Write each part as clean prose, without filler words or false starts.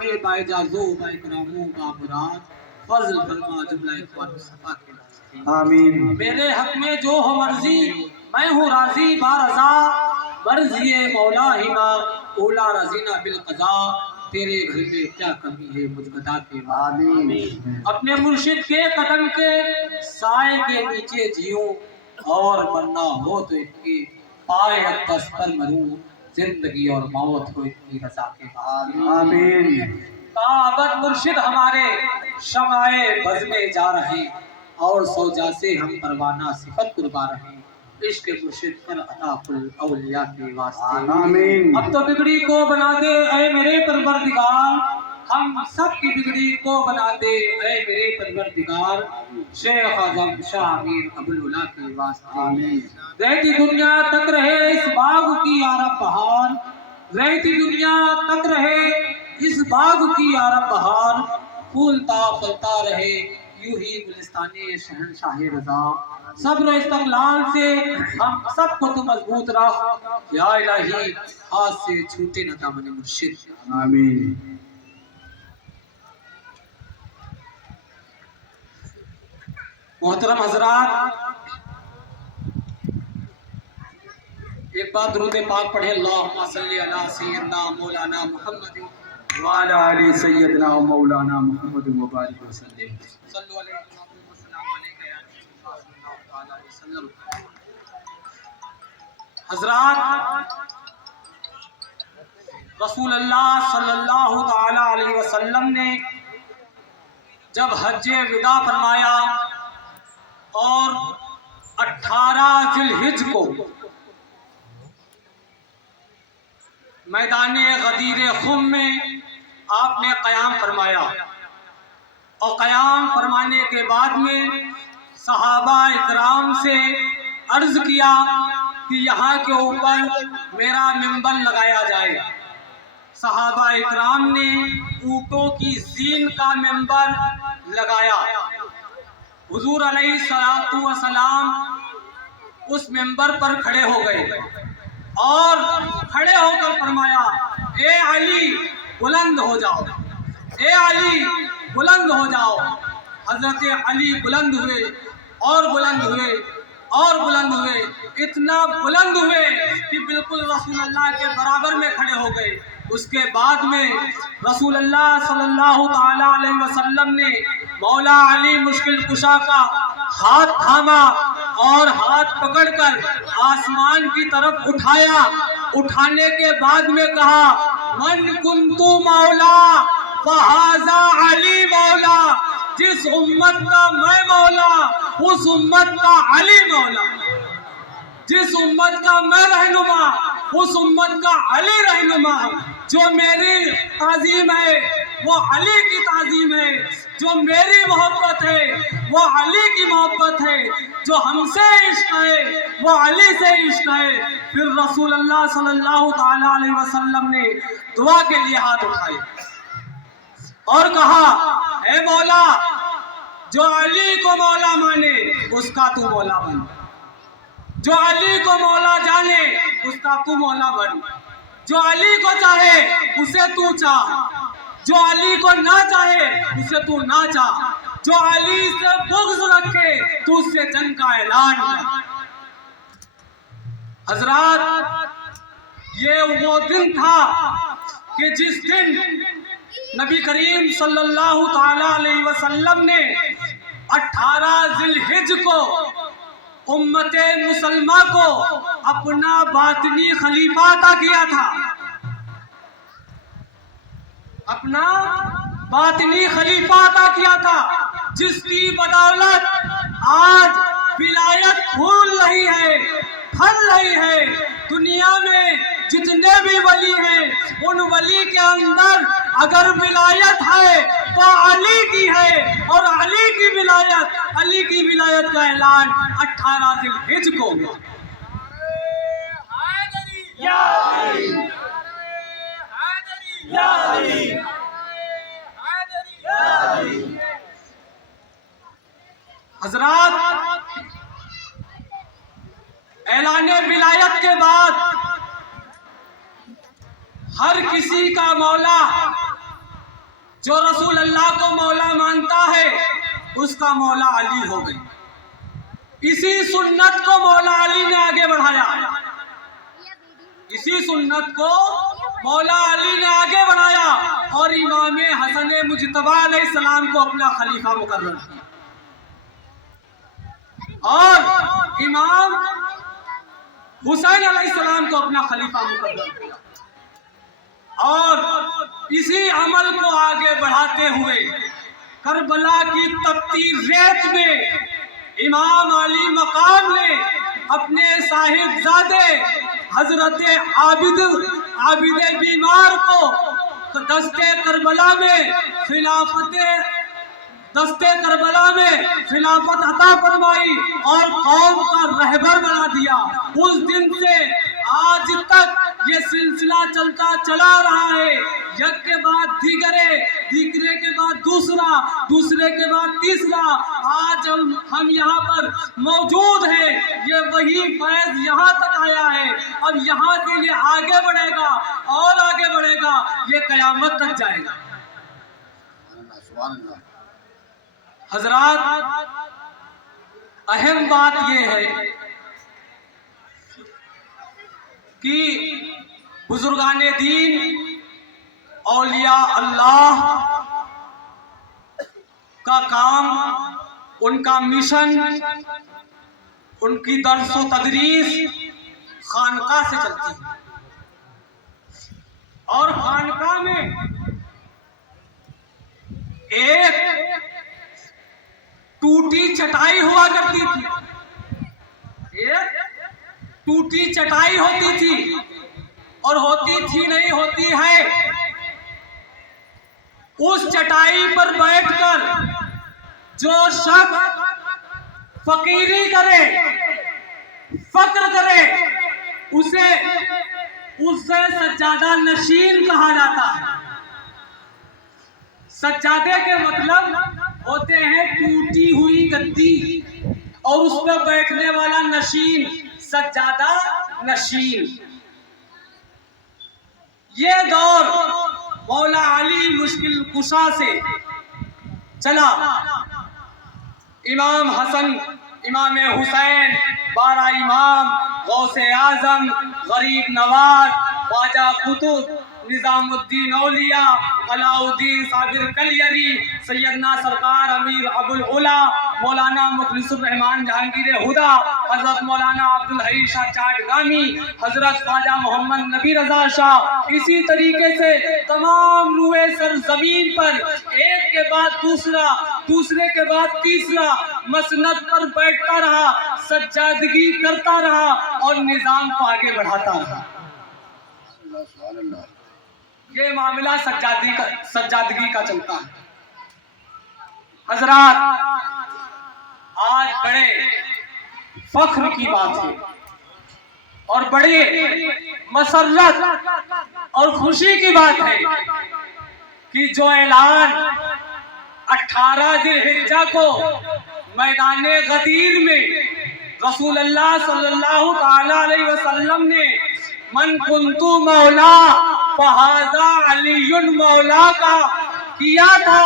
के बाइजाजो बाइकरामो बामुराद फजल फरमा जुमला इख्वान सफा के वास्ते आमीन। मेरे हक में जो हो मर्जी मैं हूँ राजी बारजा मर्जिए मौला हिमा ओला रजीना बिल कज़ा तेरे घर में क्या कमी है मुझ अदा के आमीन। अपने मुर्शिद के कदम के साए के नीचे जियो और बनना हो तो इनकी पाए अक्स पर मरूं जिंदगी और मौत हो इनकी रजा के बाद आमीन। ताबत मुर्शिद हमारे शमाए बज़ में जा रहे और सौजा से हम परवाना सिफत कुर्बा रहे इश्क मुर्शिद पर अताकुल औलिया के वास्ते आमीन। अब तो बिगड़ी को बना दे ऐ मेरे परवरदिगार हम सब की बिगड़ी को बना दे ऐ मेरे परवरदिगार शेख आजम शाह अमीर अबुल उला के वास्ते आमीन। रहती दुनिया तक रहे इस बाग की आरब बहार रहती दुनिया तक रहे इस बाग की आरब बहार फूलता फलता रहे यूं ही गुलिस्ताने शहंशाह रजा सब्र इस्तक़लाल से हम सबको तो मजबूत रख या इलाही हाथ से छूटे न दामन मुर्शिद आमीन। मोहतरम हजरात एक बार दुरूद पाक पढ़े अल्लाहुम्मा सल्ली अला सय्यदना मौलाना मुहम्मद व अला आलि सय्यदना मौलाना मुहम्मद व बारिक वसल्लम। सल्लल्लाहु अलैहि वसल्लम या सल्लल्लाहु अलैहि वसल्लम। हजरात रसूलुल्लाह सल्लल्लाहु ताला अलैहि वसल्लम ने जब हज्जे विदा फरमाया और 18 जिलहिज को मैदान गदीर खुम में आपने क़याम फरमाया और क़याम फरमाने के बाद में सहाबा इकराम से अर्ज़ किया कि यहाँ के ऊपर मेरा मिंबर लगाया जाए। सहाबा इकराम ने ऊँटों की ज़ीन का मिंबर लगाया। हुजूर अलैहिस्सलातु वस्सलाम उस मिंबर पर खड़े हो गए और खड़े होकर फरमाया, ए अली बुलंद हो जाओ, ए अली बुलंद हो जाओ। हजरत अली बुलंद हुए और बुलंद हुए और बुलंद हुए, इतना बुलंद हुए कि बिल्कुल रसूलुल्लाह के बराबर में खड़े हो गए। उसके बाद में रसूलुल्लाह सल्लल्लाहु ताला अलैहि वसल्लम ने मौला अली मुश्किल कुशा का हाथ थामा और हाथ पकड़कर आसमान की तरफ उठाया। उठाने के बाद में कहा, मन कुंतु मौला फहाजा अली मौला। जिस उम्मत का मैं मौला उस उम्मत का अली मौला। जिस उम्मत का मैं रहनुमा उस उम्मत का अली रहनुमा। जो मेरी ताज़ीम है वो अली की ताज़ीम है, जो मेरी मोहब्बत है वो अली की मोहब्बत है, जो हमसे इश्क है वो अली से इश्क है। फिर रसूलुल्लाह सल्लल्लाहु ताला अलैहि वसल्लम ने दुआ के लिए हाथ उठाए और कहा, हे मौला जो अली को मौला माने उसका तू मौला बन, जो अली को मौला जाने उसका तू मौला बन, जो अली को चाहे उसे तू चाह, जो अली को ना चाहे उसे तू ना चाह, जो अली से बुग़्ज़ रखे तू उससे जंग का ऐलान कर। हजरात ये वो दिन था कि जिस दिन नबी करीम सल्लल्लाहु ताला अलैहि वसल्लम ने 18 जिलहिज को उम्मते मुसलमा को अपना बातिनी खलीफा अता किया था। अपना बातिनी खलीफा अता किया था, जिसकी बदौलत आज विलायत फूल रही है, फल रही है। दुनिया में जितने भी वली हैं उन वली के अंदर अगर विलायत है तो अली की है, और अली की विलायत का ऐलान 18 जिलहिज को हुआ। हजरात ऐलाने विलायत के बाद हर किसी का मौला जो रसूल अल्लाह को मौला मानता है उसका मौला अली हो गई। इसी सुन्नत को मौला अली ने आगे बढ़ाया, इसी सुन्नत को मौला अली ने आगे बढ़ाया और इमाम हसन मुजतबा अलैहिस्सलाम को अपना खलीफा मुकर्रर किया और इमाम हुसैन अलैहिस्सलाम को अपना खलीफा मुकर्रर किया। और इसी अमल को आगे बढ़ाते हुए करबला की तपती रेत में इमाम अली मकाम ने अपने साहिबजादे हजरत आबिद बीमार को दस्ते करबला में खिलाफत अता फरमाई और कौम का रहबर बना दिया। उस दिन से आज तक ये सिलसिला चलता चला रहा है, एक के बाद तीसरे के बाद दूसरे के बाद तीसरा। आज हम यहाँ पर मौजूद हैं, ये वही फैज यहाँ तक आया है। अब यहाँ से ये आगे बढ़ेगा और आगे बढ़ेगा, ये कयामत तक जाएगा। हजरात, अहम बात यह है कि बुजुर्गाने दीन औलिया अल्लाह का काम, उनका मिशन, उनकी दर्स व तदरीस खानका से चलती है। और खानका में एक टूटी चटाई हुआ करती थी, एक टूटी चटाई होती थी और होती थी नहीं होती है। उस चटाई पर बैठकर जो शख्स फकीरी करे, फक्र करे, उसे सज्जादा नशीन कहा जाता है। सज्जादे के मतलब होते हैं टूटी हुई गद्दी और उस पर बैठने वाला नशीन, सज्जादा नशीन। ये दौर मौला अली मुश्किल कुशा से चला। इमाम हसन, इमाम हुसैन, 12 इमाम, गौसे आजम, गरीब नवाज, ख्वाजा कुतुब, निजामुद्दीन औलिया, अलाउद्दीन साबिर कलियरी, सैयदना सरकार अमीर अबुल उला, मौलाना मुखलिसुर रहमान जहांगीर हुदा, हजरत मौलाना अब्दुल हई शाह चाटगामी, हजरत ख्वाजा मोहम्मद नबी रजा शाह। इसी तरीके से तमाम रूए सर जमीन पर एक के बाद दूसरा, दूसरे के बाद तीसरा मसनद पर बैठता रहा, सज्जादगी करता रहा और निजाम को आगे बढ़ाता रहा। ये मामला सज्जादगी का चलता है। हजरात, आज बड़े फख्र की बात है और बड़े मसर्रत और खुशी की बात है कि जो ऐलान 18 जिलहिज्जा को मैदाने गदीर में रसूल अल्लाह सल्लल्लाहु ताला अलैहि वसल्लम ने मन कुंतु मौला फहाजा अलीयुन मौला का किया था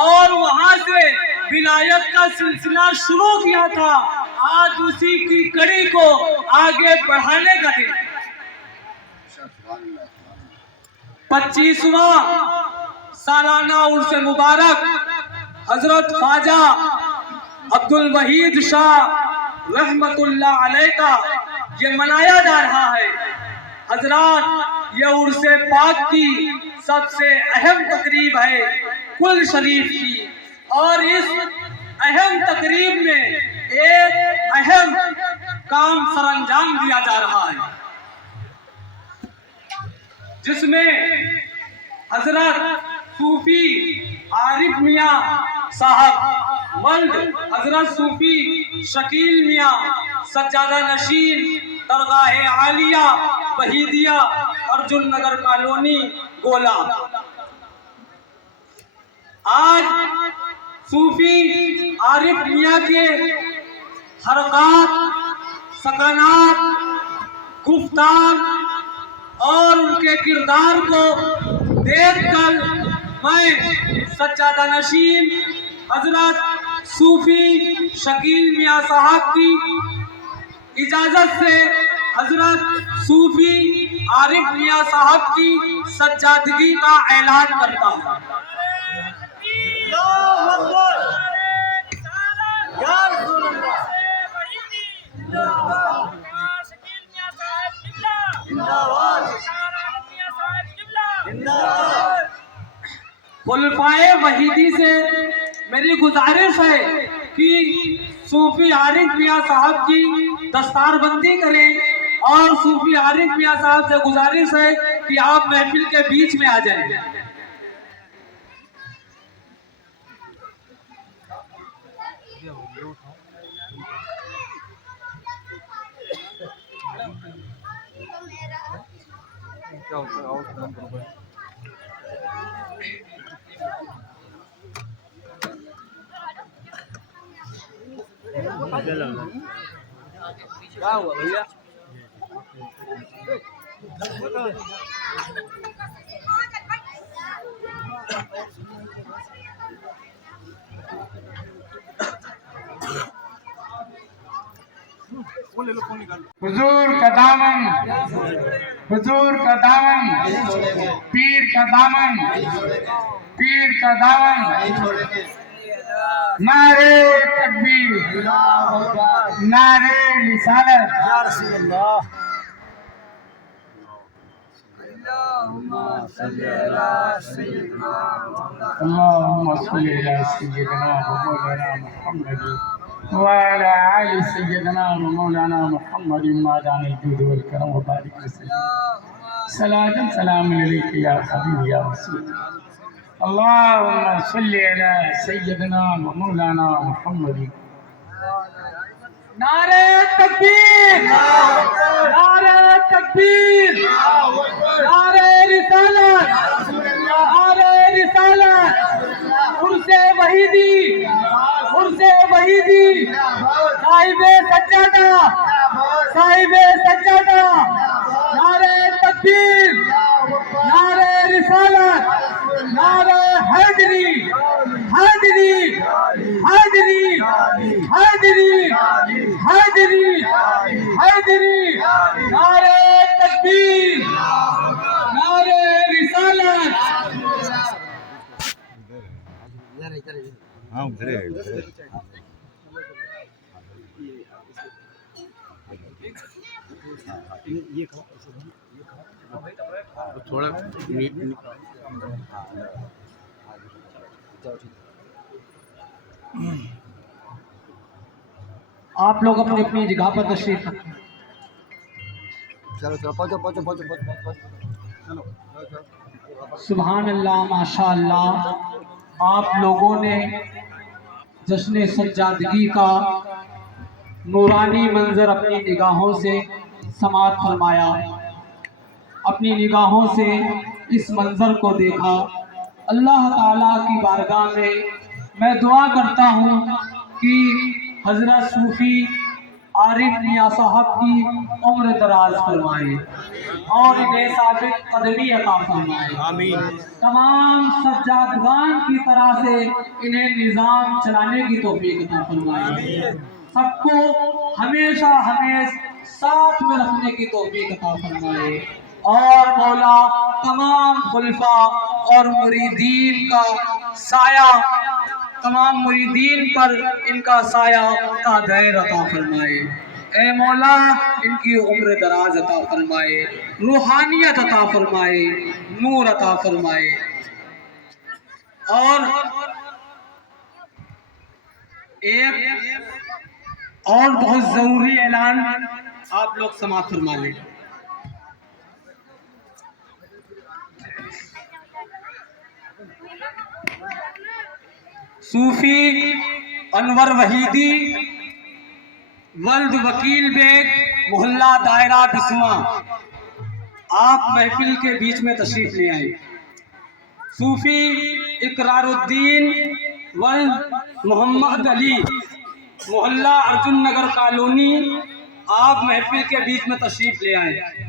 और वहां से विलायत का सिलसिला शुरू किया था, आज उसी की कड़ी को आगे बढ़ाने का दिन। 25वां सालाना उर्स मुबारक हजरत ख्वाजा अब्दुल वहीद शाह रहमतुल्लाह अलैह का ये मनाया जा रहा है। हजरात, ये उर्से पाक की सबसे अहम तकरीब है कुल शरीफ की और इस अहम तकरीब में एक अहम काम सरअंजाम दिया जा रहा है, जिसमें हजरत सूफी आरिफ मियाँ साहब वल्द हजरत सूफी शकील मियाँ सज्जादा नशीन दरगाह आलिया वहीदिया अर्जुन नगर कॉलोनी गोला, आज सूफी आरिफ मियाँ के हरकत, सकानात, गुफ्तार और उनके किरदार को देखकर मैं सज्जादा नशीन हजरत सूफी शकील मियाँ साहब की इजाजत से हजरत सूफी आरिफ मियाँ साहब की सज्जादगी का ऐलान करता हूँ। खुलफाए वहीदी से मेरी गुजारिश है कि सूफी आरिफ मियाँ साहब की दस्तारबंदी करें और सूफी आरिफ मियाँ साहब से गुजारिश है कि आप महफिल के बीच में आ जाएं। क्या हुआ भैया? हुजूर का दामन, हुजूर का दामन, पीर का दामन, पीर का दामन। नारे तकबीर, नारे रिसालत। अल्लाहुम्मा सल्ली अला सय्यिदना मौलाना मुहम्मद वाला आलि सय्यिदना मौलाना मुहम्मद मादान जुद वल करम व बारिक वसल्लम। सलातन सलाम अलैका या हबीब या रसूल। अल्लाहुम्मा सल्ली अला सय्यिदना मौलाना मुहम्मद। नारे तकबीर, नारे तकबीर, नारे रिसालत, नारे रिसालत। उर्से वहीदी, उर्से वहीदी, साहिबे सज्जादा, साहिबे सज्जादा। नारे तकबीर, नारे रिसालत, नारे हैदरी, हैदरी, हैदरी, हैदरी, हैदरी, हैदरी। नारे तकबीर, नारे रिसालत। हाँ उधर है, उधर है। ये थोड़ा आप लोग अपनी अपनी जगह पर तशरीफ रखें। चलो चलो पहुंचो पहुंचो पहुंचो पहुंचो चलो। सुभान अल्लाह, माशा अल्लाह। आप लोगों ने जश्न सज्जादगी का नूरानी मंजर अपनी निगाहों से समात फरमाया, अपनी निगाहों से इस मंजर को देखा। अल्लाह ताला की बारगाह में मैं दुआ करता हूँ कि हजरत सूफी आरिफ मियाँ साहब की उम्र दराज फरमाए और इन्हें साबित कदमी अता फरमाए। आमीन। तमाम सज्जादगान की तरह से इन्हें निज़ाम चलाने की तौफीक अता फरमाए। सबको हमेशा हमेशा साथ में रखने की तौफीक अता फरमाए और मौला तमाम खुलफा और मुरीदीन का साया, तमाम मुरीदीन पर इनका साया का दैर अता फरमाए। ए मौला इनकी उम्र दराज अता फरमाए, रूहानियत अता फरमाए, नूर अता फरमाए। और एक और बहुत जरूरी ऐलान आप लोग समाप्त फरमा लें। सूफी अनवर वहीदी वल्द वकील बेग मोहल्ला दायरा बिस्मा, आप महफिल के बीच में तशरीफ ले आए। सूफी इकरारुद्दीन वल्द मोहम्मद अली मोहल्ला अर्जुन नगर कॉलोनी, आप महफिल के बीच में तशरीफ ले आए।